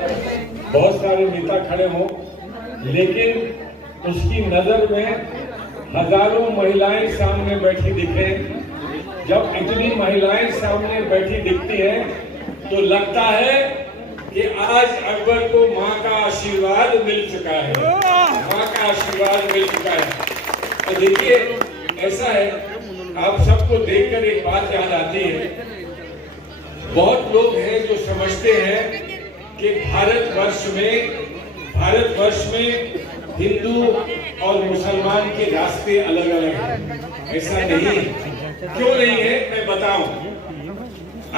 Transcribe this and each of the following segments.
बहुत सारे नेता खड़े हों, लेकिन उसकी नजर में हजारों महिलाएं सामने बैठी दिखे। जब इतनी महिलाएं सामने बैठी दिखती हैं तो लगता है कि आज अकबर को माँ का आशीर्वाद मिल चुका है, माँ का आशीर्वाद मिल चुका है। और देखिए ऐसा है, आप सबको देखकर एक बात याद आती है। बहुत लोग हैं जो समझते हैं कि भारतवर्ष में हिंदू और मुसलमान के रास्ते अलग अलग हैं। ऐसा नहीं है। क्यों नहीं है मैं बताऊं।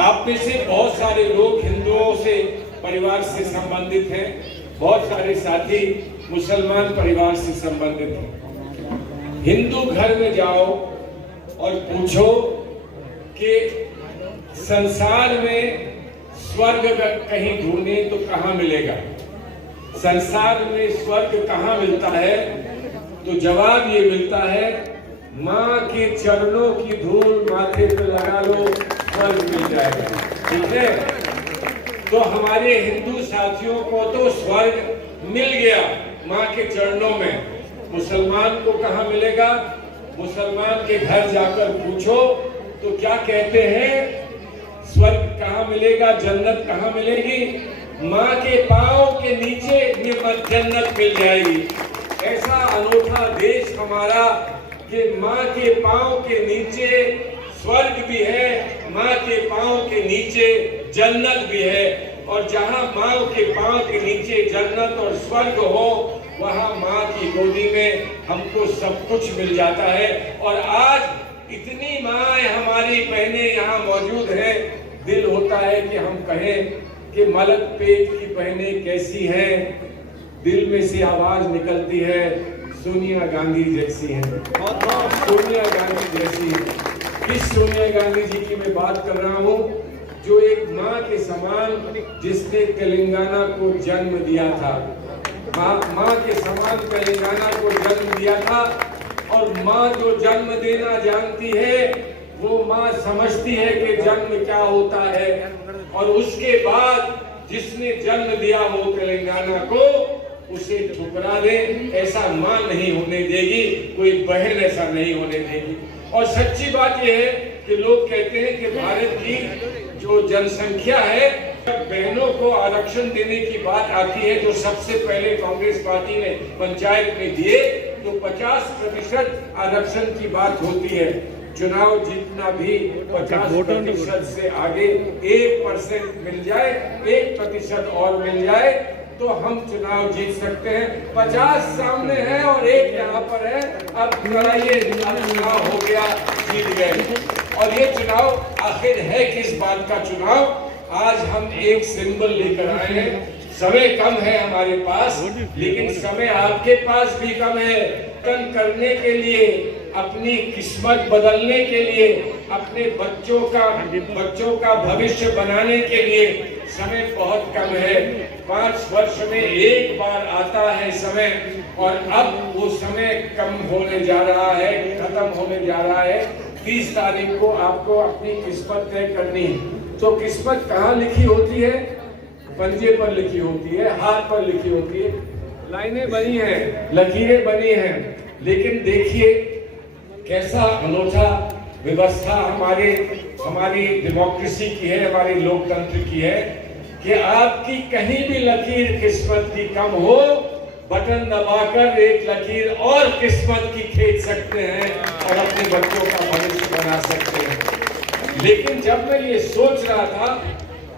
आप में से बहुत सारे लोग हिंदुओं से परिवार से संबंधित हैं, बहुत सारे साथी मुसलमान परिवार से संबंधित हैं। हिंदू घर में जाओ और पूछो कि संसार में स्वर्ग कहीं ढूंढे तो कहाँ मिलेगा, संसार में स्वर्ग कहाँ मिलता है, तो जवाब ये मिलता है माँ के चरणों की धूल माथे पे लगा लो, स्वर्ग मिल जाएगा। ठीक है, तो हमारे हिंदू साथियों को तो स्वर्ग मिल गया माँ के चरणों में। मुसलमान को कहाँ मिलेगा? मुसलमान के घर जाकर पूछो तो क्या कहते हैं? स्वर्ग कहाँ मिलेगा, जन्नत कहाँ मिलेगी? माँ के पाँव के नीचे जन्नत मिल जाएगी। ऐसा अनोखा देश हमारा कि माँ के पाँव के नीचे स्वर्ग भी है, माँ के पाँव के नीचे जन्नत भी है। और जहाँ माँ के पाँव के नीचे जन्नत और स्वर्ग हो, वहाँ माँ की गोदी में हमको सब कुछ मिल जाता है। और आज इतनी माँ हमारी बहनें यहाँ मौजूद हैं, दिल होता है कि हम कहें कि मलक पेट की बहनें कैसी हैं। दिल में से आवाज निकलती है सोनिया गांधी जैसी हैं, सोनिया गांधी जैसी हैं। किस सोनिया गांधी जी की मैं बात कर रहा हूँ? जो एक माँ के समान, जिसने तेलंगाना को जन्म दिया था, माँ के समान तेलंगाना को जन्म दिया था। और माँ जो जन्म देना जानती है, वो माँ समझती है कि जन्म क्या होता है। और उसके बाद जिसने जन्म दिया हो तेलंगाना को, उसे ठुकरा दे, ऐसा माँ नहीं होने देगी, कोई बहन ऐसा नहीं होने देगी। और सच्ची बात यह है कि लोग कहते हैं कि भारत की जो जनसंख्या है, बहनों को आरक्षण देने की बात आती है, जो सबसे पहले कांग्रेस पार्टी ने पंचायत में दिए, तो 50% आरक्षण की बात होती है। चुनाव जीतना भी 50% से आगे 1% मिल जाए, 1% और मिल जाए तो हम चुनाव जीत सकते हैं। 50 सामने है और 1 यहाँ पर है। अब लड़ाइए, चुनाव हो गया, जीत गए। और ये चुनाव आखिर है किस बात का चुनाव? आज हम एक सिंबल लेकर आए हैं। समय कम है हमारे पास, लेकिन समय आपके पास भी कम है। करने के लिए, अपनी किस्मत बदलने के लिए, अपने बच्चों का भविष्य बनाने के लिए समय बहुत कम है। 5 वर्ष में एक बार आता है समय, और अब वो समय कम होने जा रहा है, खत्म होने जा रहा है। 30 तारीख को आपको अपनी किस्मत तय करनी है। तो किस्मत कहाँ लिखी होती है? पंजे पर लिखी होती है, हाथ पर लिखी होती है। लाइनें बनी हैं, लकीरें बनी हैं, लेकिन देखिए कैसा अनोखा व्यवस्था हमारी डेमोक्रेसी की है, हमारी लोकतंत्र की है कि आपकी कहीं भी लकीर किस्मत की कम हो, बटन दबाकर एक लकीर और किस्मत की खींच सकते हैं और अपने बच्चों का भविष्य बना सकते हैं। लेकिन जब मैं ये सोच रहा था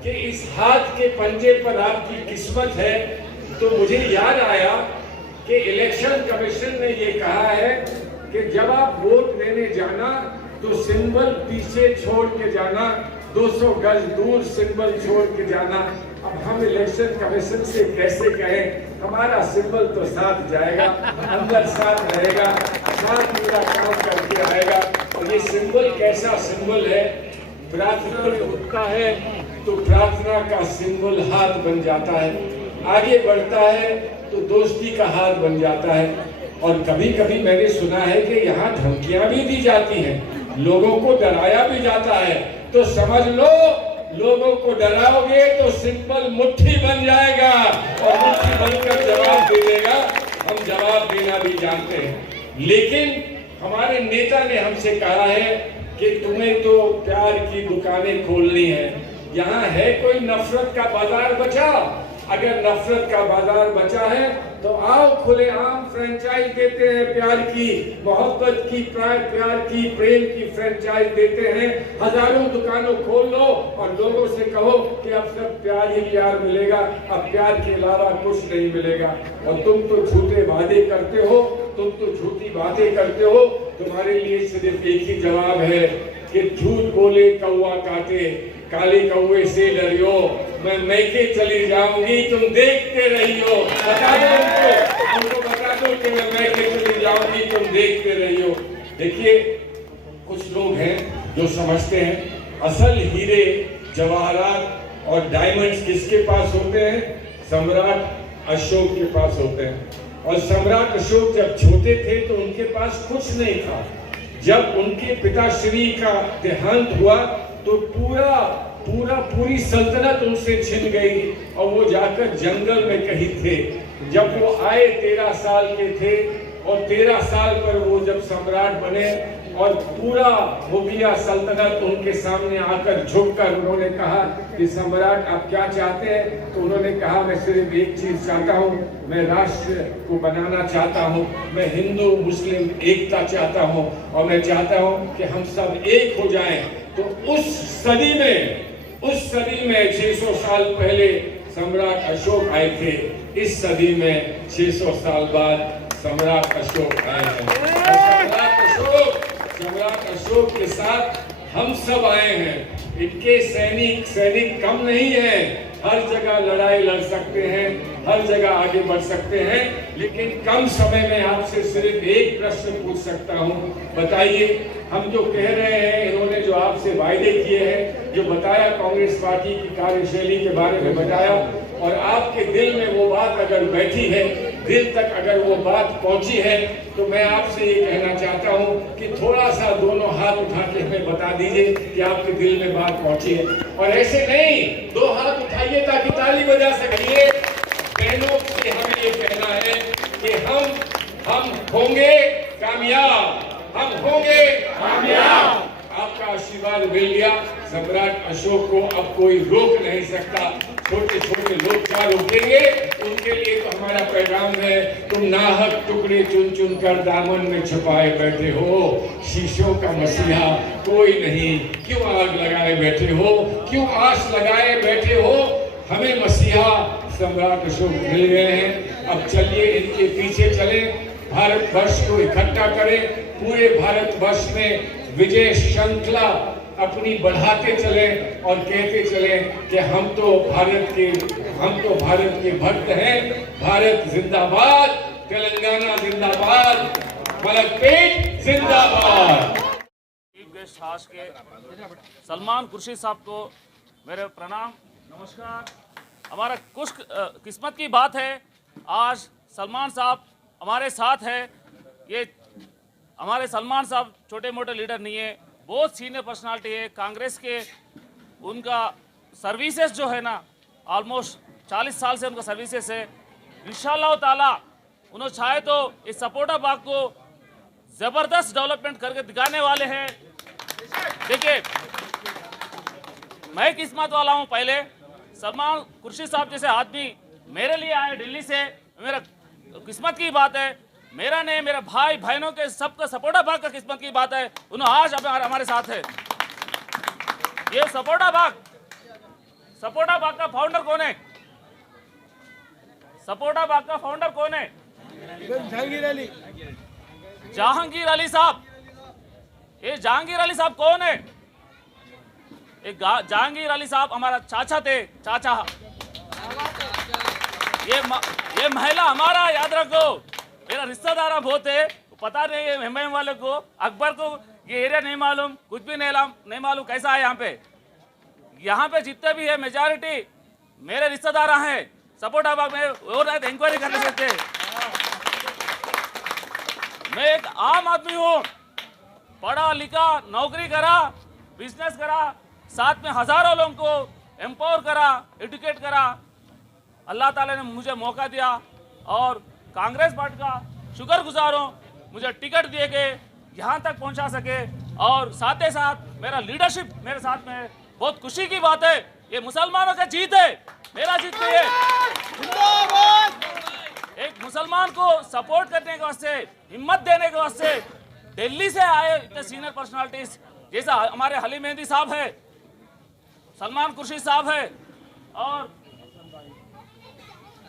कि इस हाथ के पंजे पर आपकी किस्मत है, तो मुझे याद आया कि इलेक्शन कमीशन ने ये कहा है कि जब आप वोट देने जाना तो सिंबल पीछे छोड़ के जाना, 200 गज दूर सिंबल छोड़ के जाना। अब हम इलेक्शन कमीशन से कैसे कहें? हमारा सिंबल तो साथ जाएगा, अंदर साथ रहेगा, साथ पूरा काम करके आएगा। और ये सिंबल कैसा सिंबल है? प्रार्थना में उठता है तो प्रार्थना का सिंबल हाथ बन जाता है, आगे बढ़ता है तो दोस्ती का हाथ बन जाता है। और कभी कभी मैंने सुना है कि यहाँ धमकियां भी दी जाती हैं, लोगों को डराया भी जाता है। तो समझ लो, लोगों को डराओगे तो सिंपल मुट्ठी बन जाएगा। जवाब देना भी जानते हैं। लेकिन हमारे नेता ने हमसे कहा है कि तुम्हें तो प्यार की दुकानें खोलनी है, यहाँ है कोई नफरत का बाजार बचा? अगर नफरत का बाजार बचा है तो आओ खुलेआम फ्रेंचाइज देते हैं, प्यार की, मोहब्बत की, प्यार की, प्रेम की फ्रेंचाइज देते हैं। हजारों दुकानों खोल लो और लोगों से कहो कि अब सब प्यार ही प्यार मिलेगा, अब प्यार के अलावा कुछ नहीं मिलेगा। और तुम तो झूठे वादे करते हो, तुम तो झूठी बातें करते हो। तुम्हारे लिए सिर्फ एक ही जवाब है कि झूठ बोले कौवा काटे, काले कौवे से डरियो, मैं मैके चली जाऊंगी तुम देखते रहियो। बता दो उनको बता दो कि मैं मैके चली जाऊंगी तुम देखते रहियो। देखिए, कुछ लोग हैं जो समझते हैं असल हीरे, जवाहरात और डायमंड्स किसके पास होते हैं? सम्राट अशोक के पास होते हैं। और सम्राट अशोक जब छोटे थे तो उनके पास कुछ नहीं था। जब उनके पिताश्री का देहांत हुआ तो पूरी सल्तनत उनसे छिन गई और वो जाकर जंगल में कहीं थे। जब वो आए 13 साल के थे और 13 साल पर वो जब सम्राट बने और पूरा मुगलिया सल्तनत उनके सामने आकर झुककर उन्होंने कहा कि सम्राट आप क्या चाहते हैं? तो उन्होंने कहा मैं सिर्फ एक चीज चाहता हूँ, मैं राष्ट्र को बनाना चाहता हूँ, मैं हिंदू मुस्लिम एकता चाहता हूँ और मैं चाहता हूँ कि हम सब एक हो जाएं। तो उस सदी में 600 साल पहले सम्राट अशोक आए थे, इस सदी में 600 साल बाद सम्राट अशोक आए हैं। सम्राट अशोक के साथ हम सब आए हैं। इनके सैनिक कम नहीं है, हर जगह लड़ाई लड़ सकते हैं, हर जगह आगे बढ़ सकते हैं। लेकिन कम समय में आपसे सिर्फ एक प्रश्न पूछ सकता हूं, बताइए, हम जो कह रहे हैं, इन्होंने जो आपसे वायदे किए हैं, जो बताया, कांग्रेस पार्टी की कार्यशैली के बारे में बताया, और आपके दिल में वो बात अगर बैठी है, दिल तक अगर वो बात पहुंची है, तो मैं आपसे ये कहना चाहता हूं कि थोड़ा सा दोनों हाथ उठा के हमें बता दीजिए कि आपके दिल में बात पहुंची है। और ऐसे नहीं, 2 हाथ उठाइए ताकि ताली बजा सकिए। बहनों से हमें ये कहना है कि हम होंगे कामयाब, हम होंगे कामयाब। आपका आशीर्वाद मिल गया। सम्राट अशोक को अब कोई रोक नहीं सकता। छोटे छोटे लोग क्या रोकेंगे? उनके लिए तो हमारा पैगाम है, तुम नाहक टुकड़े चुन चुन कर दामन में छुपाए बैठे हो, शीशों का मसीहा कोई नहीं, क्यों आग लगाए बैठे हो, क्यों आस लगाए बैठे हो? हमें मसीहा सम्राट अशोक मिल गए हैं। अब चलिए इनके पीछे चले, भारतवर्ष को इकट्ठा करें, पूरे भारतवर्ष में विजय श्रृंखला अपनी बढ़ाते चले और कहते चले कि हम तो भारत के भक्त हैं। भारत जिंदाबाद, तेलंगाना जिंदाबाद, मलकपेट जिंदाबाद। चीफ गेस्ट हाउस के सलमान खुर्शीद साहब को मेरे प्रणाम, नमस्कार। हमारा कुछ किस्मत की बात है, आज सलमान साहब हमारे साथ है। ये हमारे सलमान साहब छोटे मोटे लीडर नहीं है, बहुत सीनियर पर्सनालिटी है कांग्रेस के। उनका सर्विसेज जो है ना, ऑलमोस्ट 40 साल से उनका सर्विसेज है। इंशाअल्लाह ताला उन्होंने चाहे तो इस सपोटा बाग को ज़बरदस्त डेवलपमेंट करके दिखाने वाले हैं। देखिए, मैं किस्मत वाला हूँ। पहले सलमान खुर्शीद साहब जैसे आदमी मेरे लिए आए दिल्ली से, मेरा किस्मत की बात है। मेरा नहीं, मेरे भाई बहनों के सबका सपोटा बाग का किस्मत की बात है। उन्होंने आज हमारे साथ है। ये सपोटा बाग का फाउंडर कौन है? सपोटा बाग का फाउंडर कौन है? जहांगीर अली साहब। ये जहांगीर अली साहब कौन है? जहांगीर अली साहब हमारा चाचा थे, चाचा। ये महिला हमारा, याद रखो, मेरा रिश्तेदार बहुत है, पता नहीं है एमआईएम वाले को, अकबर को ये एरिया नहीं मालूम, कुछ भी नहीं मालूम कैसा है यहाँ पे जितने भी है मेजॉरिटी मेरे रिश्तेदार हैं। सपोटा बाग में और इंक्वायरी कर सकते। मैं एक आम आदमी हूँ, पढ़ा लिखा, नौकरी करा, बिजनेस करा, साथ में हजारों लोगों को एम्पावर करा, एजुकेट करा। अल्लाह ताला ने मुझे मौका दिया और कांग्रेस पार्टी का शुक्रगुजार हूँ मुझे टिकट दिए के यहाँ तक पहुँचा सके, और साथ ही साथ मेरा लीडरशिप मेरे साथ में है। बहुत खुशी की बात है, ये मुसलमानों का जीत है, मेरा जीत नहीं है। एक मुसलमान को सपोर्ट करने के वास्ते, हिम्मत देने के वास्ते दिल्ली से आए इतने सीनियर पर्सनालिटीज जैसा हमारे हली मेहंदी साहब है, सलमान कुर्शी साहब है, और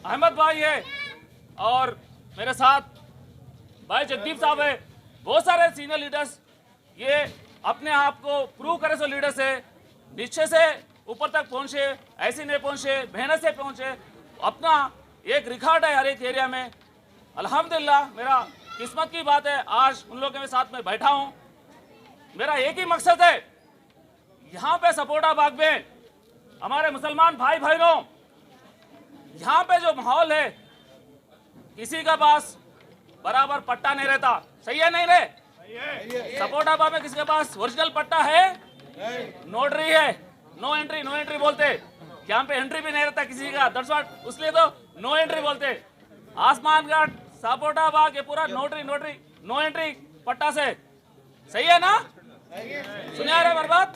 अहमद भाई है, और मेरे साथ भाई जगदीप साहब है, बहुत सारे सीनियर लीडर्स ये अपने आप को प्रूव करे सो लीडर्स है, नीचे से ऊपर तक पहुंचे, ऐसे नहीं पहुंचे, मेहनत से पहुंचे, अपना एक रिकॉर्ड है हर एक एरिया में। अल्हम्दुलिल्लाह मेरा किस्मत की बात है आज उन लोगों के साथ में बैठा हूं। मेरा एक ही मकसद है, यहाँ पे सपोर्टा बाग में हमारे मुसलमान भाई बहनों, यहाँ पे जो माहौल है, किसी का पास बराबर पट्टा नहीं रहता, सही है नहीं रे? सपोर्टा बाग में किसी के पास ओरिजिनल पट्टा है? नोटरी है, नो एंट्री बोलते, यहाँ पे एंट्री भी नहीं रहता किसी का, दैट्स व्हाट, उसलिए तो नो एंट्री बोलते। आसमान घाट सपोर्टा बाग ये पूरा नोटरी नो एंट्री पट्टा से, सही है ना? सुनिए रे मेरी बात,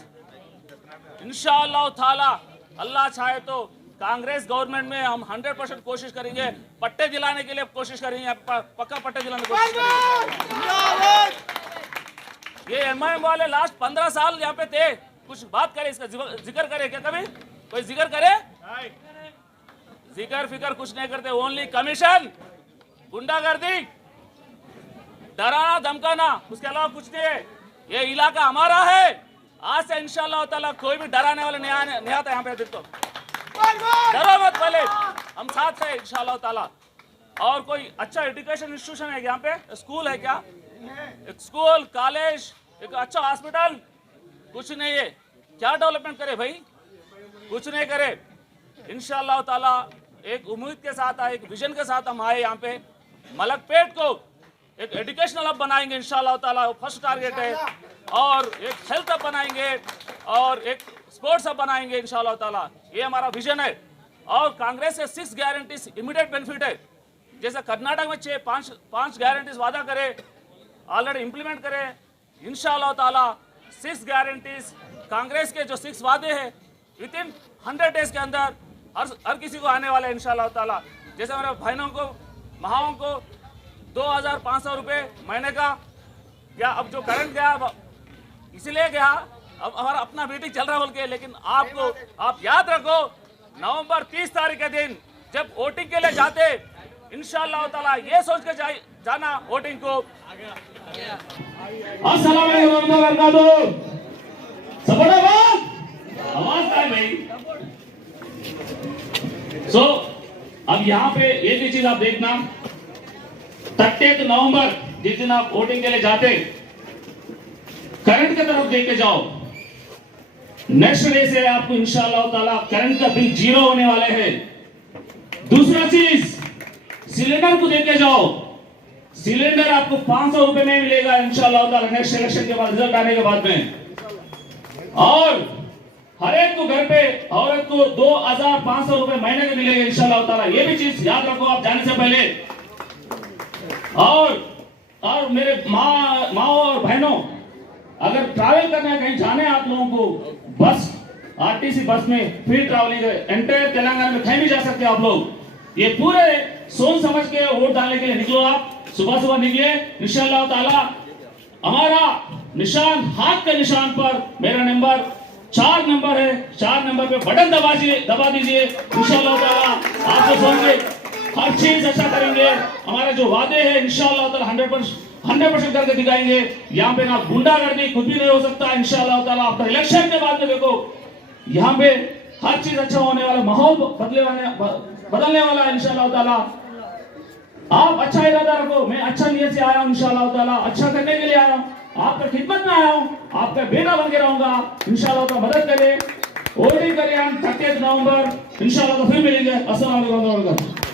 इंशाअल्लाह ताला अल्लाह चाहे तो कांग्रेस गवर्नमेंट में हम 100% कोशिश करेंगे, पट्टे दिलाने के लिए कोशिश करेंगे, पक्का पट्टे दिलाने की कोशिश करेंगे। ये एमआईएम वाले लास्ट 15 साल यहाँ पे थे, कुछ बात करे, इसका जिक्र करे क्या कभी? कोई जिक्र करे? जिक्र फिकर कुछ नहीं करते, ओनली कमीशन, गुंडागर्दी, डराना धमकाना, उसके अलावा कुछ नहीं है। ये इलाका हमारा है, आज से इंशाअल्लाह ताला कोई भी डराने वाले नहीं आता यहाँ पे। देखो डरो मत, पहले हम साथ हैं इंशाअल्लाह ताला। और कोई अच्छा एजुकेशन इंस्टीट्यूशन है यहाँ पे? स्कूल है क्या? एक स्कूल, कॉलेज, एक अच्छा हॉस्पिटल, कुछ नहीं है। क्या डेवलपमेंट करे भाई? कुछ नहीं करे। इंशाअल्लाह ताला एक उम्मीद के साथ आए, एक विजन के साथ हम आए यहाँ पे। मलकपेट को एक एजुकेशनल हब बनाएंगे इंशाअल्लाह ताला, वो फर्स्ट टारगेट है। और एक हेल्थ हब बनाएंगे और एक स्पोर्ट्स हब बनाएंगे इंशाअल्लाह ताला, ये हमारा विजन है। और कांग्रेस से 6 गारंटीज इमीडिएट बेनिफिट है, जैसे कर्नाटक में 5 गारंटीज वादा करे, ऑलरेडी इंप्लीमेंट करे। इंशाअल्लाह ताला 6 गारंटीज कांग्रेस के जो 6 वादे हैं विद इन 100 डेज के अंदर हर किसी को आने वाले इंशाअल्लाह ताला। जैसे हमारे बहनों को, महाओं को 2500 रुपये महीने का गया, अब जो करंट गया इसीलिए गया, अब हमारा अपना मीटिंग चल रहा है बोल के। लेकिन आपको, आप याद रखो, नवंबर 30 तारीख के दिन जब वोटिंग के लिए जाते, इंशाअल्लाह ताला ये सोच के जाना वोटिंग को। अस्सलाम वालेकुम वरहमतुल्लाह। सपोर्ट आवाज का है भाई। सो अब यहाँ पे एक ही चीज आप देखना, 30 नवंबर जिस दिन आप वोटिंग के लिए जाते, करंट की तरफ देख के जाओ। नेक्स्ट डे से आपको इंशाअल्लाह ताला करंट का बिल 0 होने वाले हैं। दूसरा चीज, सिलेंडर को देख के जाओ, सिलेंडर आपको 500 रुपए में मिलेगा इंशाअल्लाह ताला नेक्स्ट इलेक्शन के बाद, रिजल्ट आने के बाद में। और हर एक को घर पे औरत को 2500 रुपए महीने के मिलेगा इंशाअल्लाह ताला, ये भी चीज याद रखो आप जाने से पहले। और मेरे माँ और बहनों, अगर ट्रैवल करना है, कहीं जाने आप लोगों को, बस आरटीसी बस में फ्री ट्रैवलिंग है, एंटायर तेलंगाना में कहीं भी जा सकते हैं आप लोग। ये पूरे सोच समझ के वोट डालने के लिए निकलो, आप सुबह निकले इंशाअल्लाह ताला। हमारा निशान, हाथ के निशान पर मेरा नंबर 4 नंबर है, 4 नंबर पे बटन दबा दीजिए इंशाअल्लाह ताला। आपको समझे हर चीज अच्छा करेंगे, हमारे जो वादे हैं इंशाअल्लाह ताला 100% करके दिखाएंगे। यहाँ पे ना गुंडागर्दी कुछ भी नहीं हो सकता इंशाअल्लाह ताला। आपका इलेक्शन के बाद में देखो, यहाँ पे हर चीज अच्छा होने वाला, माहौल बदलने वाला है इंशाअल्लाह ताला। आप अच्छा इरादा रखो, मैं अच्छा नियत से आया हूँ इंशाअल्लाह ताला, अच्छा करने के लिए आया हूँ, आपका खिदमत में आया हूँ, आपका बेटा बन के रहूंगा इंशाअल्लाह ताला। मदद करें, वोटिंग करें हम 30 नवंबर इंशाअल्लाह, फिर मिलेंगे। अस्सलाम वालेकुम।